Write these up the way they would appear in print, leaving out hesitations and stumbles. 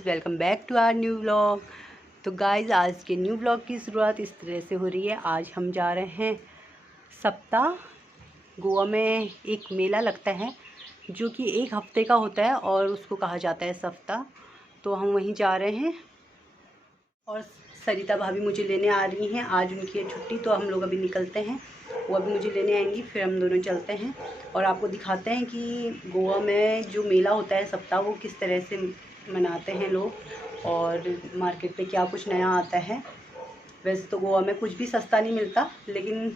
Guys, welcome back to our new vlog. तो guys, आज के न्यू व्लॉग की शुरुआत इस तरह से हो रही है। आज हम जा रहे हैं सप्ताह। गोवा में एक मेला लगता है जो कि एक हफ्ते का होता है और उसको कहा जाता है सप्ताह। तो हम वहीं जा रहे हैं और सरिता भाभी मुझे लेने आ रही हैं। आज उनकी है छुट्टी, तो हम लोग अभी निकलते हैं। वो अभी मुझे लेने आएंगी, फिर हम दोनों चलते हैं और आपको दिखाते हैं कि गोवा में जो मेला होता है सप्ताह, वो किस तरह से मनाते हैं लोग और मार्केट में क्या कुछ नया आता है। वैसे तो गोवा में कुछ भी सस्ता नहीं मिलता, लेकिन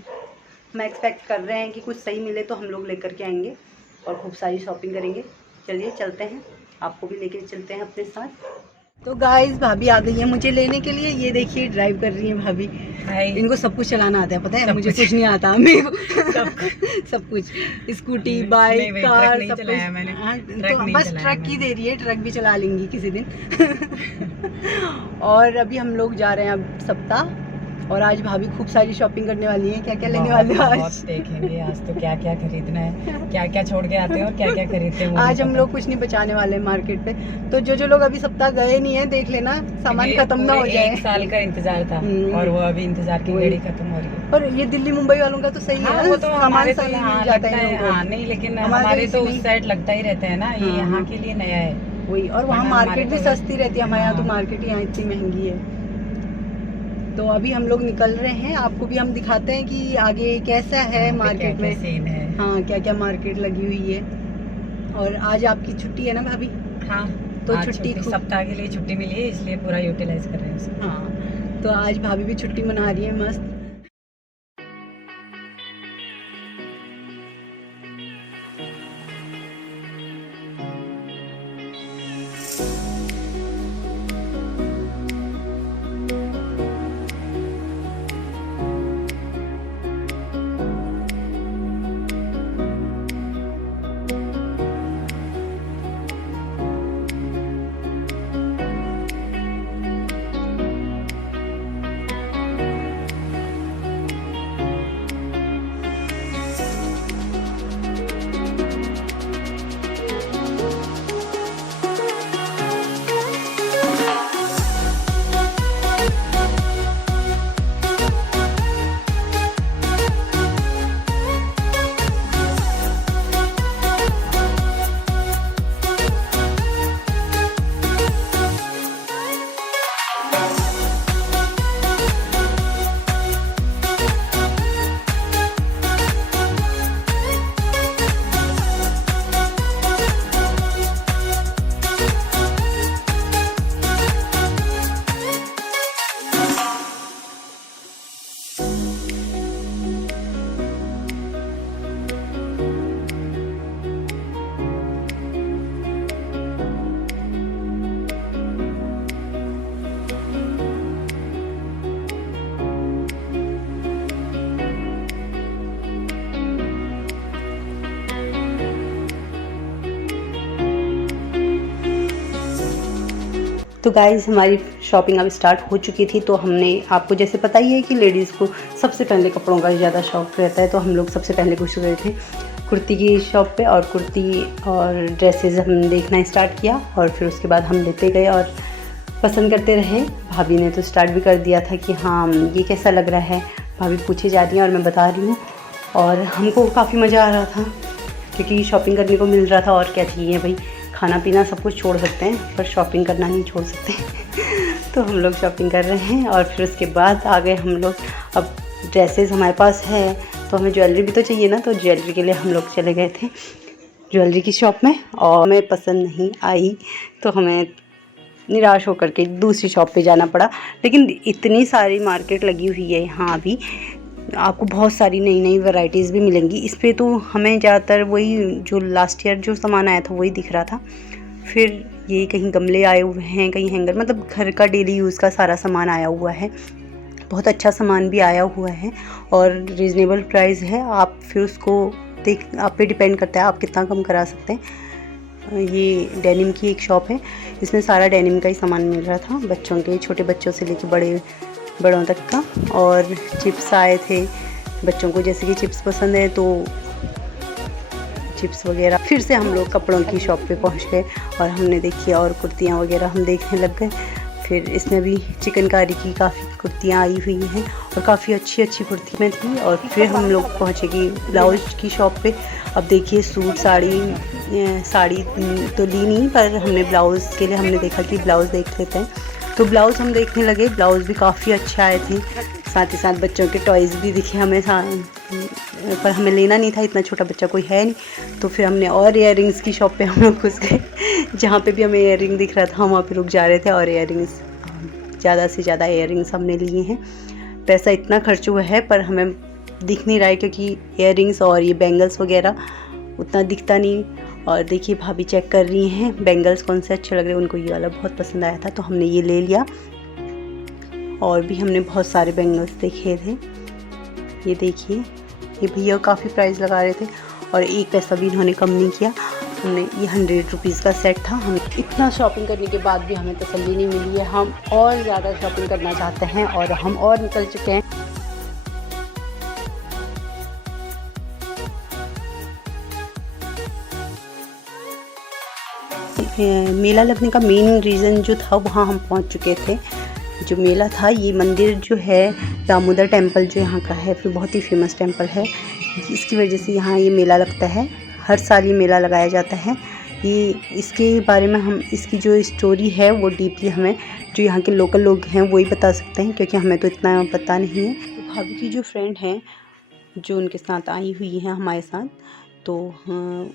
हम एक्सपेक्ट कर रहे हैं कि कुछ सही मिले तो हम लोग लेकर के आएंगे और खूब सारी शॉपिंग करेंगे। चलिए चलते हैं, आपको भी लेके चलते हैं अपने साथ। तो गाइस, भाभी आ गई है मुझे लेने के लिए। ये देखिए, ड्राइव कर रही है भाभी। इनको सब कुछ चलाना आता है, पता है, मुझे कुछ नहीं आता। सब कुछ स्कूटी, बाइक, कार, सब कुछ मैंने। तो बस ट्रक ही दे रही है, ट्रक भी चला लेंगी किसी दिन। और अभी हम लोग जा रहे हैं अब सप्ताह, और आज भाभी खूब सारी शॉपिंग करने वाली है। क्या क्या लेने वाले हो आज? देखेंगे आज तो क्या क्या खरीदना है, क्या क्या छोड़ के आते हैं और क्या क्या खरीदते हैं। आज हम लोग कुछ नहीं बचाने वाले हैं मार्केट पे। तो जो लोग अभी सप्ताह गए नहीं है, देख लेना, सामान खत्म ना हो जाए। 1 साल का इंतजार था और वो अभी इंतजार की घड़ी खत्म हो रही है। और ये दिल्ली मुंबई वालों का तो सही है, वो तो सामान सही मिल जाता है। नहीं, लेकिन हमारे तो उस साइड लगता ही रहता है ना, ये यहाँ के लिए नया है वही। और वहाँ मार्केट भी सस्ती रहती है, हमारे यहाँ तो मार्केट यहाँ इतनी महंगी है। तो अभी हम लोग निकल रहे हैं, आपको भी हम दिखाते हैं कि आगे कैसा है मार्केट में, सीन है। हाँ, क्या क्या मार्केट लगी हुई है। और आज आपकी छुट्टी है ना भाभी? हाँ, तो छुट्टी सप्ताह के लिए छुट्टी मिली है, इसलिए पूरा यूटिलाइज कर रहे हैं उसको। हाँ, तो आज भाभी भी छुट्टी मना रही है मस्त। तो गाइज़, हमारी शॉपिंग अब स्टार्ट हो चुकी थी। तो हमने, आपको जैसे पता ही है कि लेडीज़ को सबसे पहले कपड़ों का ज़्यादा शौक़ रहता है, तो हम लोग सबसे पहले घुस गए थे कुर्ती की शॉप पे और कुर्ती और ड्रेसेस हम देखना स्टार्ट किया। और फिर उसके बाद हम लेते गए और पसंद करते रहे। भाभी ने तो स्टार्ट भी कर दिया था कि हाँ, ये कैसा लग रहा है। भाभी पूछे जा रही हैं और मैं बता रही हूँ, और हमको काफ़ी मज़ा आ रहा था क्योंकि शॉपिंग करने को मिल रहा था। और क्या चाहिए भाई, खाना पीना सब कुछ छोड़ सकते हैं पर शॉपिंग करना नहीं छोड़ सकते। तो हम लोग शॉपिंग कर रहे हैं और फिर उसके बाद आ गए हम लोग। अब ड्रेसेस हमारे पास है तो हमें ज्वेलरी भी तो चाहिए ना, तो ज्वेलरी के लिए हम लोग चले गए थे ज्वेलरी की शॉप में, और हमें पसंद नहीं आई तो हमें निराश होकर के दूसरी शॉप पे जाना पड़ा। लेकिन इतनी सारी मार्केट लगी हुई है यहाँ भी, आपको बहुत सारी नई नई वैरायटीज़ भी मिलेंगी इस पे। तो हमें ज़्यादातर वही जो लास्ट ईयर जो सामान आया था वही दिख रहा था। फिर ये कहीं गमले आए हुए हैं, कहीं हैंगर, मतलब घर का डेली यूज़ का सारा सामान आया हुआ है। बहुत अच्छा सामान भी आया हुआ है और रीज़नेबल प्राइस है। आप फिर उसको आप पे डिपेंड करता है आप कितना कम करा सकते हैं। ये डेनिम की एक शॉप है, इसमें सारा डेनिम का ही सामान मिल रहा था, बच्चों के, छोटे बच्चों से लेकर बड़ों तक का। और चिप्स आए थे, बच्चों को जैसे कि चिप्स पसंद है तो चिप्स वगैरह। फिर से हम लोग कपड़ों की शॉप पे पहुंच गए और हमने देखी और कुर्तियाँ वगैरह हम देखने लग गए। फिर इसमें भी चिकनकारी की काफ़ी कुर्तियाँ आई हुई हैं और काफ़ी अच्छी अच्छी कुर्तियाँ थी। और फिर हम लोग पहुँचे कि ब्लाउज की शॉप पे। अब देखिए सूट साड़ी तो ली नहीं, पर हमने ब्लाउज़ के लिए हमने देखा कि ब्लाउज़ देख लेते हैं, तो ब्लाउज़ हम देखने लगे। ब्लाउज़ भी काफ़ी अच्छे आए थे, साथ ही साथ बच्चों के टॉयज़ भी दिखे हमें, पर हमें लेना नहीं था, इतना छोटा बच्चा कोई है नहीं। तो फिर हमने और इयररिंग्स की शॉप पे हम लोग घुस गए। जहाँ पे भी हमें इयररिंग दिख रहा था हम वहाँ पे रुक जा रहे थे और इयररिंग्स, ज़्यादा से ज़्यादा इयररिंग्स हमने लिए हैं। पैसा इतना खर्च हुआ है पर हमें दिख नहीं रहा है, क्योंकि इयररिंग्स और ये बैंगल्स वगैरह उतना दिखता नहीं। और देखिए भाभी चेक कर रही हैं बैंगल्स कौन से अच्छे लग रहे हैं, उनको ये वाला बहुत पसंद आया था तो हमने ये ले लिया। और भी हमने बहुत सारे बैंगल्स देखे थे। ये देखिए, ये भैया काफ़ी प्राइस लगा रहे थे और एक पैसा भी इन्होंने कम नहीं किया। हमने ये 100 रुपीज़ का सेट था। हम इतना शॉपिंग करने के बाद भी हमें तसल्ली नहीं मिली है, हम और ज़्यादा शॉपिंग करना चाहते हैं और हम और निकल चुके हैं। मेला लगने का मेन रीज़न जो था, वहाँ हम पहुँच चुके थे। जो मेला था, ये मंदिर जो है दामोदर टेम्पल जो यहाँ का है, फिर बहुत ही फेमस टेम्पल है, इसकी वजह से यहाँ ये मेला लगता है। हर साल ये मेला लगाया जाता है। ये इसके बारे में हम, इसकी जो स्टोरी है वो डीपली हमें जो यहाँ के लोकल लोग हैं वो ही बता सकते हैं, क्योंकि हमें तो इतना पता नहीं है। तो भाभी की जो फ्रेंड हैं जो उनके साथ आई हुई हैं हमारे साथ, तो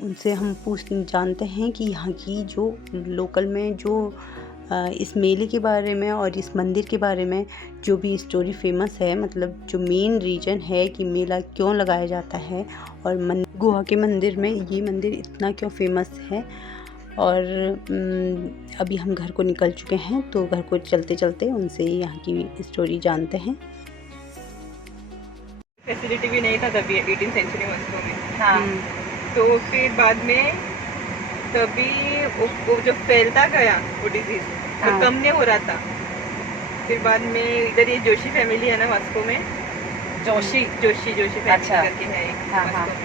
उनसे हम जानते हैं कि यहाँ की जो लोकल में जो इस मेले के बारे में और इस मंदिर के बारे में जो भी स्टोरी फेमस है, मतलब जो मेन रीज़न है कि मेला क्यों लगाया जाता है और गुहा के मंदिर में ये मंदिर इतना क्यों फेमस है। और अभी हम घर को निकल चुके हैं, तो घर को चलते चलते उनसे यहाँ की स्टोरी जानते हैं। फैसिलिटी भी नहीं था तभी 18th सेंचुरी मॉस्को में। हाँ। तो फिर बाद में तभी वो जो फैलता गया वो डिजीज, वो हाँ। कम नहीं हो रहा था। फिर बाद में इधर ये जोशी फैमिली है ना मॉस्को में, जोशी फैमिली अच्छा। करके है एक हाँ, मॉस्को हाँ। में।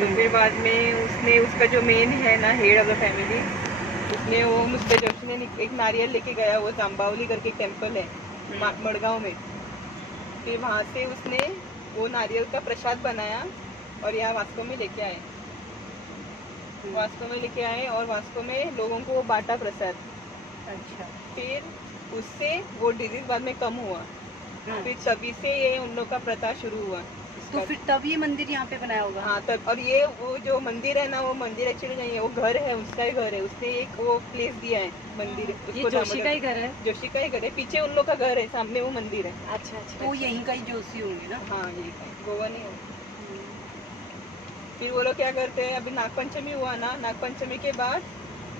तो फिर बाद में उसने, उसका जो मेन है ना हेड ऑफ द फैमिली, उसने वो मुझसे जोशी ने एक नारियल लेके गया, वो जाम्बावली करके एक टेम्पल है मड़गांव में। फिर वहाँ से उसने वो नारियल का प्रसाद बनाया और यहाँ वास्को में लेके आए। और वास्को में लोगों को बांटा प्रसाद। अच्छा। फिर उससे वो डिजीज बाद में कम हुआ। फिर तभी से ये उन लोग का प्रथा शुरू हुआ। तो फिर तब ये मंदिर यहाँ पे बनाया होगा। हाँ तब। और ये वो जो मंदिर है ना, वो मंदिर एक्चुअली नहीं है, वो घर है, उसका ही घर है। उसने एक वो प्लेस दिया है मंदिर, ये जोशी का ही घर है। जोशी का ही घर है, पीछे उन लोग का घर है, सामने वो मंदिर है। अच्छा अच्छा। तो यहीं का ही जोशी होंगे ना। हाँ यही गोवा नहीं है। फिर वो लोग क्या करते हैं, अभी नागपंचमी हुआ ना, नागपंचमी के बाद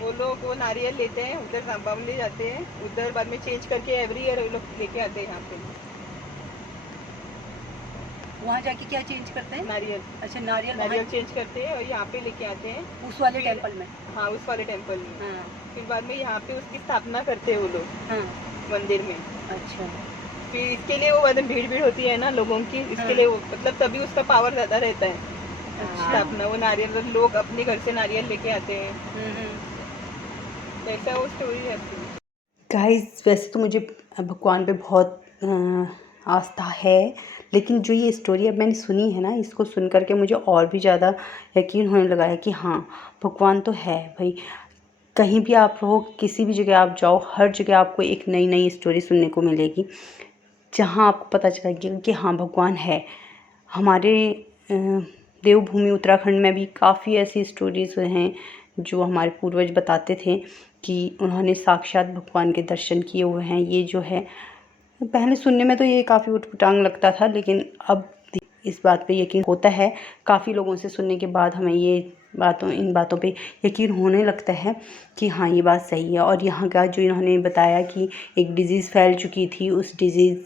वो लोग वो नारियल लेते हैं, उधर जाम्बावली जाते हैं, उधर बाद में चेंज करके एवरी ईयर वो लोग लेके आते हैं यहाँ पे। वहाँ जाके क्या चेंज करते हैं? नारियल। अच्छा, नारियल चेंज करते हैं और यहाँ पे लेके आते हैं उस वाले टेम्पल में। हाँ उस वाले टेम्पल में। हाँ। फिर बाद में यहाँ पे उसकी स्थापना करते हैं वो लोग। हाँ। मंदिर में। अच्छा। फिर इसके लिए वो बाद में भीड़ होती है ना लोगों की, इसके लिए वो मतलब तभी उसका पावर ज़्यादा रहता है। स्थापना वो नारियल, लोग अपने घर से नारियल लेके आते हैं। ऐसा वो स्टोरी है। गाइस, वैसे तो मुझे भगवान पे बहुत आस्था है, लेकिन जो ये स्टोरी अब मैंने सुनी है ना, इसको सुन करके मुझे और भी ज़्यादा यकीन होने लगा है कि हाँ भगवान तो है भाई। कहीं भी आप रहो, किसी भी जगह आप जाओ, हर जगह आपको एक नई नई स्टोरी सुनने को मिलेगी, जहाँ आपको पता चलेगा कि हाँ भगवान है। हमारे देवभूमि उत्तराखंड में भी काफ़ी ऐसी स्टोरीज़ हैं जो हमारे पूर्वज बताते थे कि उन्होंने साक्षात भगवान के दर्शन किए हुए हैं। ये जो है, पहले सुनने में तो ये काफ़ी उटपटांग लगता था, लेकिन अब इस बात पे यकीन होता है। काफ़ी लोगों से सुनने के बाद हमें इन बातों पे यकीन होने लगता है कि हाँ ये बात सही है। और यहाँ का जो इन्होंने बताया कि एक डिज़ीज़ फैल चुकी थी, उस डिज़ीज़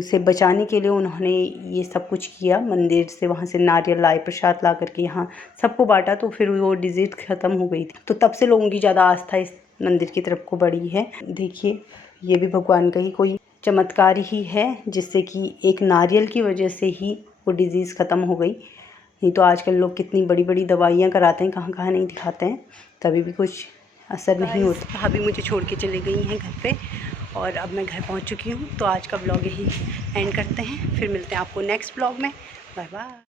से बचाने के लिए उन्होंने ये सब कुछ किया। मंदिर से वहाँ से नारियल लाए, प्रसाद ला करके यहाँ सबको बांटा, तो फिर वो डिज़ीज़ ख़त्म हो गई थी। तो तब से लोगों की ज़्यादा आस्था इस मंदिर की तरफ को बढ़ी है। देखिए, ये भी भगवान का ही कोई चमत्कार ही है, जिससे कि एक नारियल की वजह से ही वो डिज़ीज़ ख़त्म हो गई। नहीं तो आजकल लोग कितनी बड़ी बड़ी दवाइयाँ कराते हैं, कहाँ कहाँ नहीं दिखाते हैं, तभी भी कुछ असर नहीं होता। भाभी मुझे छोड़ के चले गई हैं घर पे और अब मैं घर पहुंच चुकी हूँ। तो आज का ब्लॉग यही एंड करते हैं, फिर मिलते हैं आपको नेक्स्ट ब्लॉग में। Bye bye.